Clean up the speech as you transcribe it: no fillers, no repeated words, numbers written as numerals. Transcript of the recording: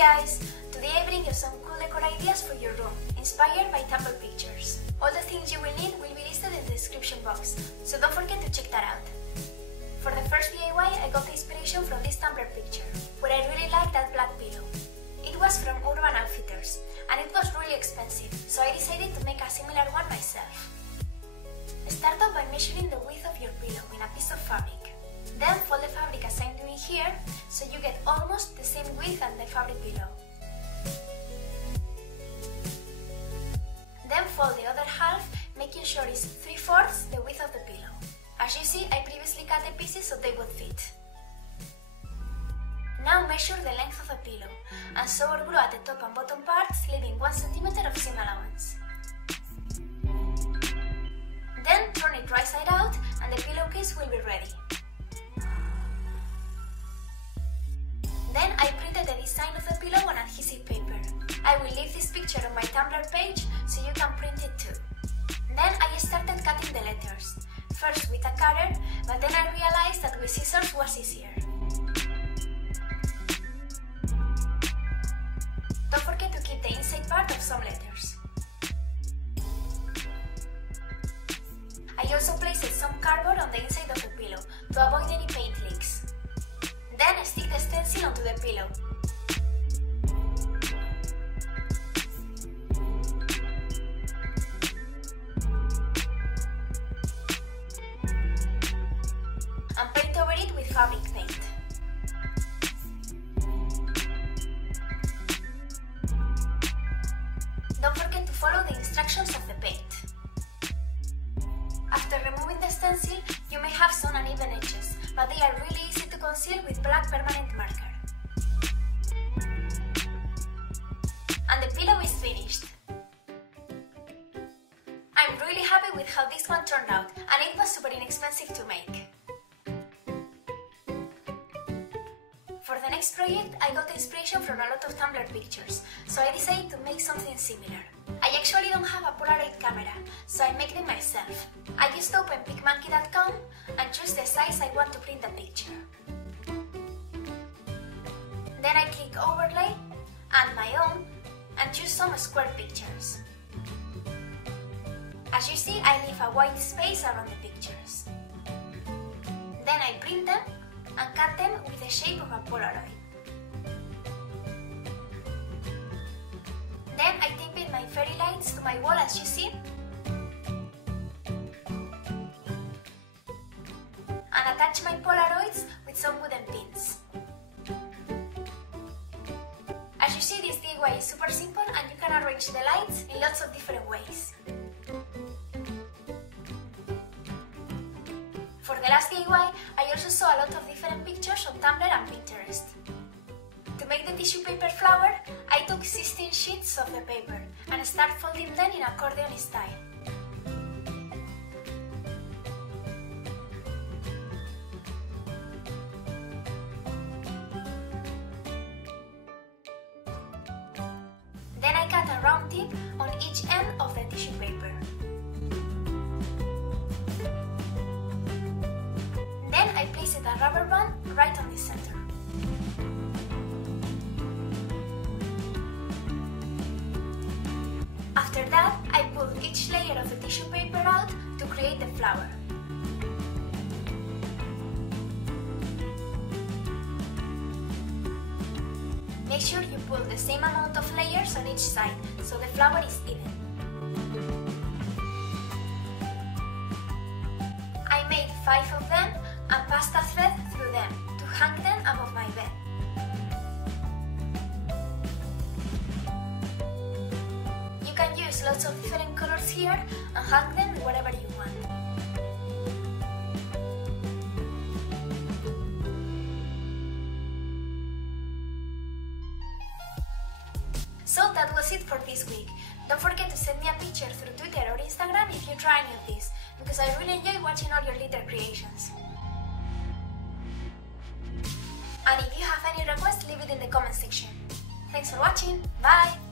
guys! Today I bring you some cool decor ideas for your room, inspired by Tumblr pictures. All the things you will need will be listed in the description box, so don't forget to check that out. For the first DIY, I got the inspiration from this Tumblr picture, where I really liked that black pillow. It was from Outffiters, and it was really expensive, so I decided to make a similar one myself. Start off by measuring the width of your pillow in a piece of fabric. Then fold the fabric as I'm doing here, so you get almost the same width as the fabric below. Then fold the other half, making sure it's 3/4 the width of the pillow. As you see, I previously cut the pieces so they would fit. Now measure the length of the pillow, and sew or glue at the top and bottom parts, leaving 1 cm of seam allowance. Then turn it right side out, and the pillowcase will be ready. Then I printed the design of the pillow on adhesive paper. I will leave this picture on my Tumblr page so you can print it too. Then I started cutting the letters, first with a cutter, but then I realized that with scissors was easier. Don't forget to keep the inside part of some letters. I also placed some cardboard on the inside of the pillow to avoid any paint leaks. Then stick the stencil onto the pillow. And paint over it with fabric paint. Don't forget to follow the instructions of the paint. After removing the stencil, you may have some uneven edges, but they are really easy to conceal with black permanent marker. And the pillow is finished. I'm really happy with how this one turned out, and it was super inexpensive to make. For the next project, I got inspiration from a lot of Tumblr pictures, so I decided to make something similar. I actually don't have a Polaroid camera, so I make them myself. I just open picmonkey.com and choose the size I want to print the picture. Then I click overlay, add my own, and choose some square pictures. As you see, I leave a white space around the pictures. Then I print them and cut them with the shape of a Polaroid. Then I taped my fairy lights to my wall, as you see, and attach my Polaroids with some wooden pins. As you see, this DIY is super simple and you can arrange the lights in lots of different ways. For the last DIY, I also saw a lot of different pictures on Tumblr and Pinterest. To make the tissue paper flower, I took 16 sheets of the paper and start folding them in accordion style. Then I cut a round tip on each end of the tissue paper. Then I placed a rubber band right on the center. After that, I pulled each layer of the tissue paper out to create the flower. Make sure you pull the same amount of layers on each side, so the flower is even. I made 5 of them and passed a thread through them to hang them above my bed. You can use lots of different colors here and hang them wherever you want. So that was it for this week. Don't forget to send me a picture through Twitter or Instagram if you try any of these, because I really enjoy watching all your little creations. And if you have any requests, leave it in the comment section. Thanks for watching, bye!